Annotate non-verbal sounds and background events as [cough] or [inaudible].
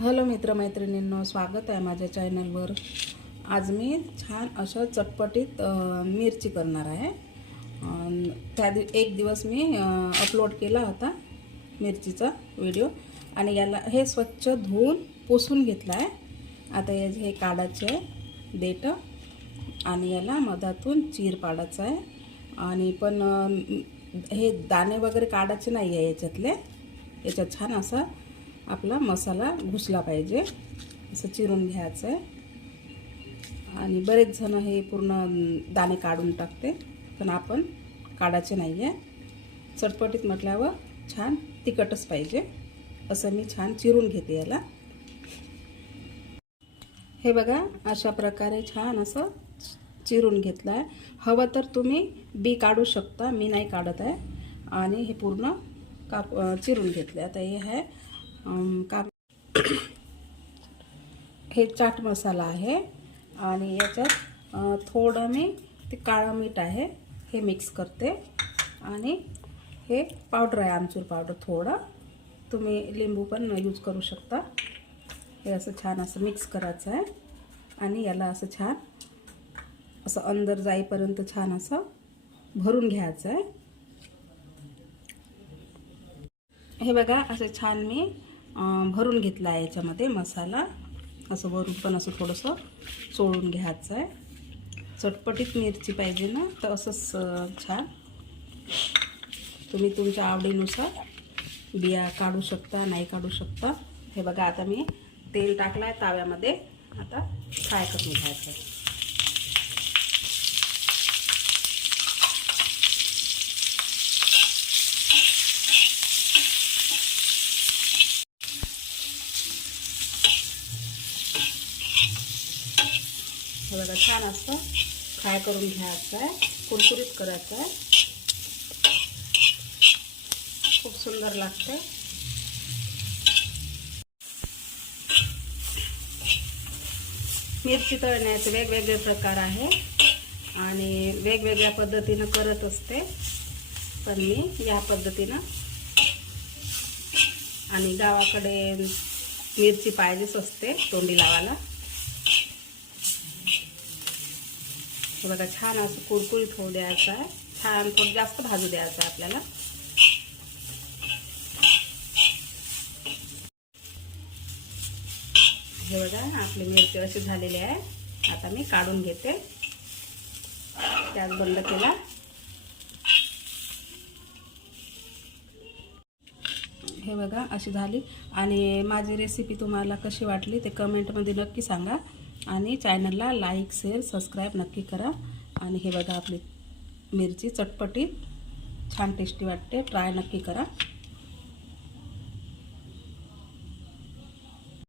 Hello मित्रमैत्रिणींनो स्वागत आहे माझ्या चॅनलवर. आज मी छान असं चटपटीत मिरची करणार आहे. त्या दिव एक दिवस मी अपलोड केला होता मिरचीचा व्हिडिओ आणि याला हे स्वच्छ धुवून पुसून घेतलं आहे. आता या हे काढायचे आहे देठं आणि याला मधातून चीर पाडायचं आहे. आणि पण हे दाणे वगैरे काढायचे नाही आहे याच्यातले. याच्यात छान असं आपला मसाला घुसला पाहिजे. असं चिरून घ्यायचं आहे आणि बरेच जण हे पूर्ण दाणे काढून टाकते पण आपण काढायचे नाही आहे चटपटीत म्हटल्यावर छान तिखटच पाहिजे. असं मी छान चिरून घेते याला. हे बघा अशा प्रकारे छान असं चिरून घेतलं आहे हवं तर तुम्ही बी काढू शकता मी नाही काढत आहे. आणि हे पूर्ण काप चिरून घेतले आता हे आहे का [coughs] हे चाट मसाला आहे आणि याच्यात थोडं मी ते काळं मीठ आहे हे मिक्स करते. आणि हे पावडर आहे आमचूर पावडर थोडं. तुम्ही लिंबू पण यूज करू शकता. हे असं छान असं मिक्स करायचं आहे. आणि याला असं छान असं अंदर जाईपर्यंत छान असं भरून घ्यायचं आहे. हे बघा असं छान मी भरून घेतलं आहे याच्यामध्ये मसाला. असं वरून पण असं थोडंसं चोळून घ्यायचं आहे. चटपटीत मिरची पाहिजे ना तर असंच छान. तुम्ही तुमच्या आवडीनुसार बिया काढू शकता नाही काढू शकता. हे बघा आता मी तेल टाकलं आहे ताव्यामध्ये. आता फ्राय करून घ्यायचं आहे. हे बघा छान असतं फ्राय करून घ्यायचं आहे. कुरकुरीत करायचं आहे. खूप सुंदर लागते मिरची तळण्याचे वेगवेगळे प्रकार आहे आणि वेगवेगळ्या पद्धतीनं करत असते. पण मी या पद्धतीनं आणि गावाकडे मिरची पाहिजेच असते तोंडी लावायला. हे बघा छान असं कुरकुरीत होऊ द्यायचं आहे. छान थोडं जास्त भाजू द्यायचं आहे आपल्याला. हे बघा आपली मिरची अशी झालेली आहे. आता मी काढून घेते. त्यात बंद केला. हे बघा अशी झाली. आणि माझी रेसिपी तुम्हाला कशी वाटली ते कमेंटमध्ये नक्की सांगा. आणि चॅनलला लाईक शेअर सबस्क्राईब नक्की करा. आणि हे बघा आपली मिरची चटपटीत छान टेस्टी वाटते. ट्राय नक्की करा.